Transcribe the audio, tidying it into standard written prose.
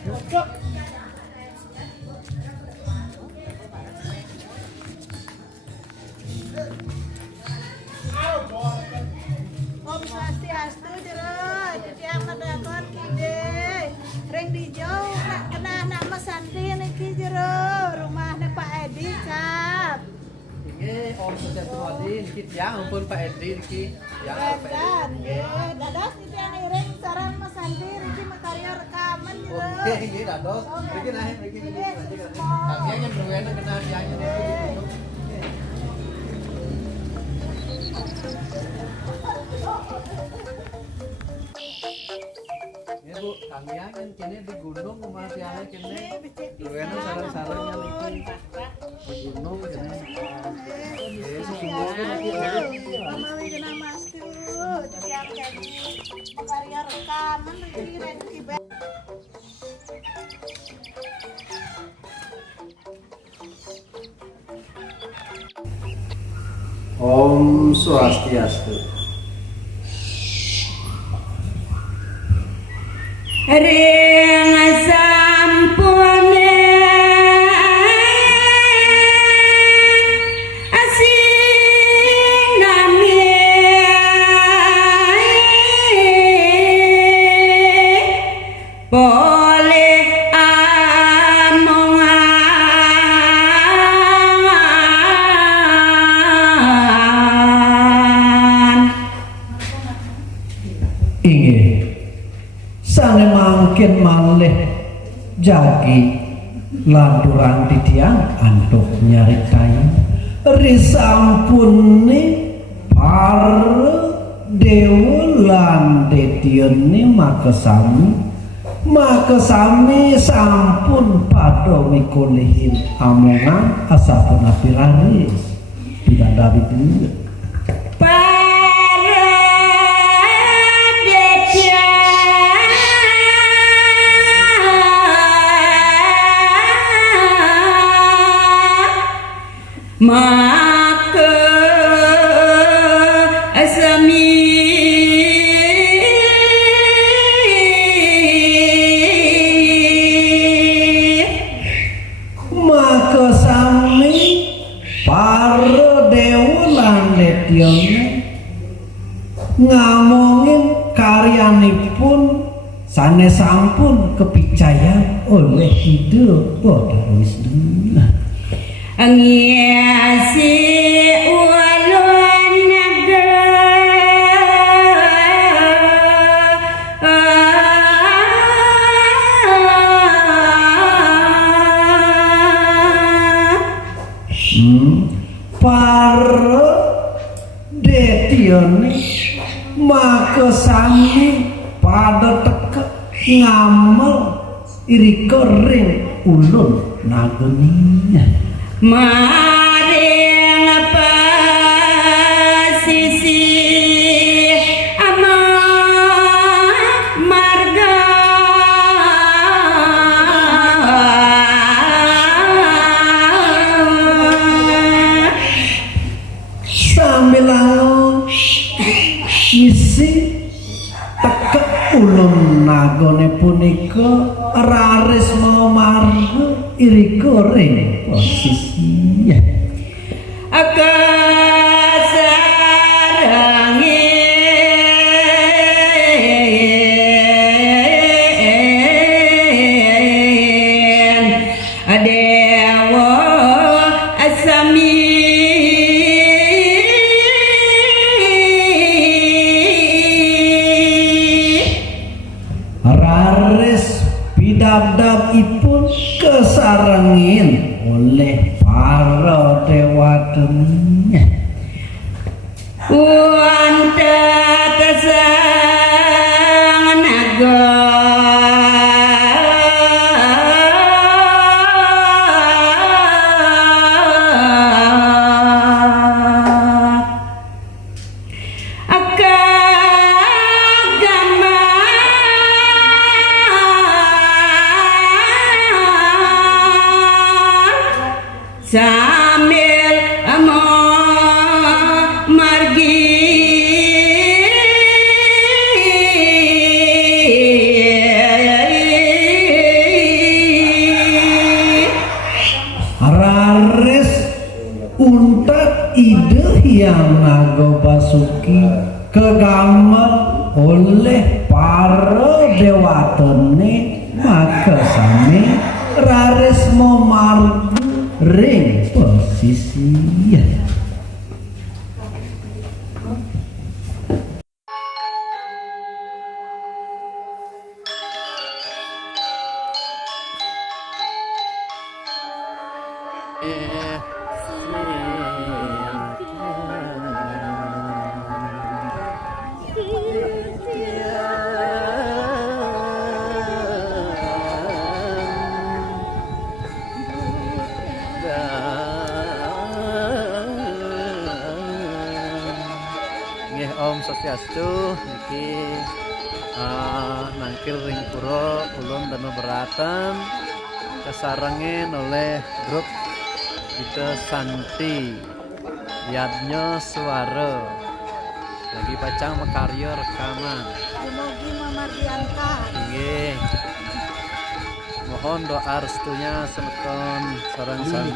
Om Swastiastu jero titiang medakon kide ring dijauh nak kena anak Mas Santi niki jero rumahnya Pak Edi cap. Nggih Om Swastiastu Adi niki tiyang ampun Pak Edi niki tiyang Pak Dan Edi. nggih dados titiang iring saran Mas Santi niki makarya rekaman jero. Oke nggih dados. Niki naik niki niki. Tiyang yang berwenang kena tiyangnya niki. Ya Bu, kami akan kini di gunung rumah tiangnya kini berwenang sarang-sarangnya niki di gunung kini. Sesungguhnya niki Mamawi kena Mas tu titiang jadi makarya rekaman niki niki Om Swastiastu. Ring sampune asing nami boleh amongan inggih sane mangkin malih jagi lanturan titiang antuk nyaritai risampune para dewa lan detiene makesami sampun padha mikulihin amongan asapun apiraris bidadari dulu maka asami para dewa lan detyane ngamongin karyanipun sanes sampun kepicayan oleh Ida Bodha Wisnu. Ngiasi ulun para detyane makesami pada teka ngamel irika ring ulun nageninya maring pasisi marga sambilang isi teka ulun nagone punika raris mau marga irika ring posisi kasarangin dewa asami raris bidadab-ipun kesarengin oleh para dewa dunia wanta kasang naga sambil margi Hyang Naga Basuki kegamel oleh para dewatene maka sami raris memargu ring pesisir. Nggih Om Swastiastu niki nangkil ring pura ulun danu beratan kesarengin oleh grup Gita Santi Yadnya Suara lagi pacang makarya rekaman. Mugi Mamardianta. Nggih. Mohon doa restunya semeton sareng sami.